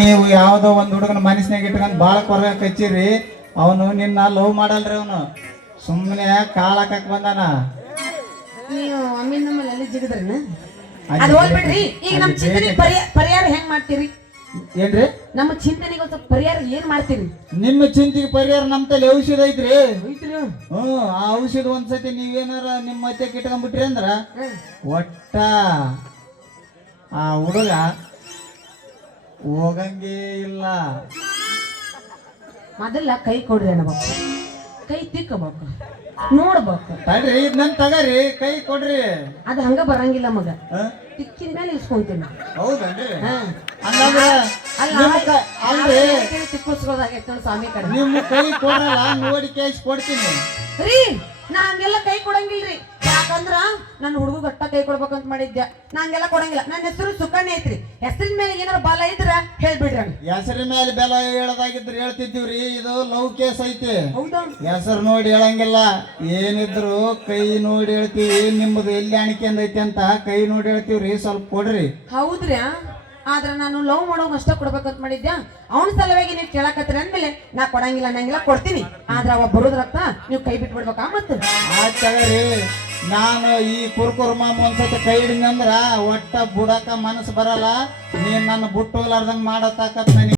ನೀವು ಯಾವುದೋ ಒಂದು ಹುಡುಗನ ಮನಸ್ಸಿನಾಗ ಇಟ್ಕೊಂಡು ಭಾಳ ಕೊರಗ ಕಚ್ಚಿರಿ ಅವನು ನಿನ್ನ ಲವ್ ಮಾಡಲ್ರಿ ಅವನು. ಸುಮ್ಮನೆ ಕಾಳಾಕಕ್ ಬಂದಾನ. ನೀವು ಅಮ್ಮಿನ ನಮ್ಮಲ್ಲಿ ಅಲ್ಲಿ ಜಿಗದ್ರನ? ಅದು ಹೋಗ್ಬಿಡ್ರಿ ಈಗ ನಮ್ಮ ಚಿಂತನೆ ಪರಿಹಾರ ಪರಿಹಾರ ಹೆಂಗ್ ಮಾಡ್ತೀರಿ? ಏನ್ರಿ? ನಮ್ಮ ಚಿಂತನೆಗೆ ಒಂದು ಸ್ವಲ್ಪ ಪರಿಹಾರ ಏನ್ ಮಾಡ್ತೀರಿ? ನಿಮ್ಮ ಚಿಂತೆಗೆ ಪರಿಹಾರ ನಮ್ಮ ತಲೆ ಔಷಧ ಐತ್ರಿ. ಐತ್ರಿ ಹ್ಞೂ ಆ ಔಷಧ ಒಂದ್ಸತಿ ನೀವೇನಾರ ನಿಮ್ಮ ಮತ್ತೆ ಇಟ್ಕೊಂಡ್ಬಿಟ್ರಿ ಅಂದ್ರ ಒಟ್ಟ ಆ ಹುಡುಗ ಹೋಗಂಗೇ ಇಲ್ಲ. ಮೊದಲ ಕೈ ಕೊಡ್ರಿ ಅನ್ಬೇಕು ಕೈ ತಿಕ್ಕಬೇಕು. ನೋಡ್ಬೇಕು. ತಡ್ರಿ ಇದ್ ನನ್ ತಗರಿ ಕೈ ಕೊಡ್ರಿ. ಅದು ಹಂಗ ಬರಂಗಿಲ್ಲ ಮಗ. ತಿಕ್ಕಿನ ತಿಕ್ಕಿದ ಮೇಲೆ ಇಸ್ಕೊಂತೀನಿ. ಹೌದನ್ರಿ? ಹಂಗಂದ್ರ ಅಲ್ಲ ನಿಮ್ಮ ಕ- ಅಲ್ರಿ? ತಿಕ್ಕಿಸ್ಕೋದಾಗೈತೆ ನೋಡಿ ಸ್ವಾಮಿ ಕಡೆ. ಕೈ ಕೊಡಲ್ಲ ನೋಡಿ ಕೇಸ್ ಕೊಡ್ತೀನಿ. ರೀ ನಾ ಹಂಗೆಲ್ಲ ಕೈ ಕೊಡಂಗಿಲ್ರಿ. ಯಾಕಂದ್ರ ನನ್ನ ಹುಡುಗ ಗಟ್ಟ ಕೈ ಕೊಡ್ಬೇಕಂತ ಮಾಡಿದ್ದೆ ನಂಗೆಲ್ಲ ಕೊಡಂಗಿಲ್ಲ. ನನ್ನ ಹೆಸರು ಸುಕನ್ಯ ಐತ್ರಿ. ಹೆಸರಿನ ಮೇಲೆ ಏನಾರ ಬಲ ಇದ್ರ ಹೇಳ್ಬಿಡ್ರಿ ಹೆಸರಿನ ಹೆಸರ ಮೇಲೆ ಬೆಲ ಹೇಳದಾಗಿದ್ರೆ ಹೇಳ್ತಿದ್ದೀವ್ರಿ ಇದು ಲವ್ ಕೇಸ್ ಐತಿ. ಹೆಸರು ನೋಡಿ ಹೇಳಂಗಿಲ್ಲ. ಏನಿದ್ರು ಕೈ ನೋಡಿ ಹೇಳ್ತೀವಿ ನಿಮ್ಮದು ಎಲ್ಲಿ ಅಣಿಕೆ ಐತಿ ಅಂತ ಕೈ ನೋಡಿ ಹೇಳ್ತೀವ್ರಿ ಸ್ವಲ್ಪ ಕೊಡ್ರಿ. ಹೌದ್ರಿ ಆದ್ರೆ ನಾನು ಲವ್ ಮಾಡೋಂಗ್ ಅಷ್ಟ ಕೊಡ್ಬೇಕಂತ ಮಾಡಿದ್ದೆ ಅವನ ಸಲುವಾಗಿ ನೀವು ಕೇಳಕತ್ತೀರಿ ಅಂದ್ಮೇಲೆ ನಾ ಕೊಡಂಗಿಲ್ಲ ನಂಗೆಲ್ಲ ಕೊಡ್ತೀನಿ. ಆದ್ರೆ ಅವ ಬರೋದ್ರತ್ತ ನೀವು ಕೈ ಬಿಟ್ಬಿಡ್ಬೇಕಾ ಮತ್ತೆ? ನಾನು ಈ ಕುರ್ಕುರ್ ಮಾಮ ಒಂದ್ಸತಿ ಕೈ ಹಿಡಿದ್ನಂದ್ರ ಒಟ್ಟ ಬುಡಕ ಮನಸ್ಸು ಬರಲ್ಲ. ನೀನ್ ನನ್ನ ಬುಟ್ಟು ಹೋಲಾರ್ದಂಗ್ ಮಾಡೋ ನನಗೆ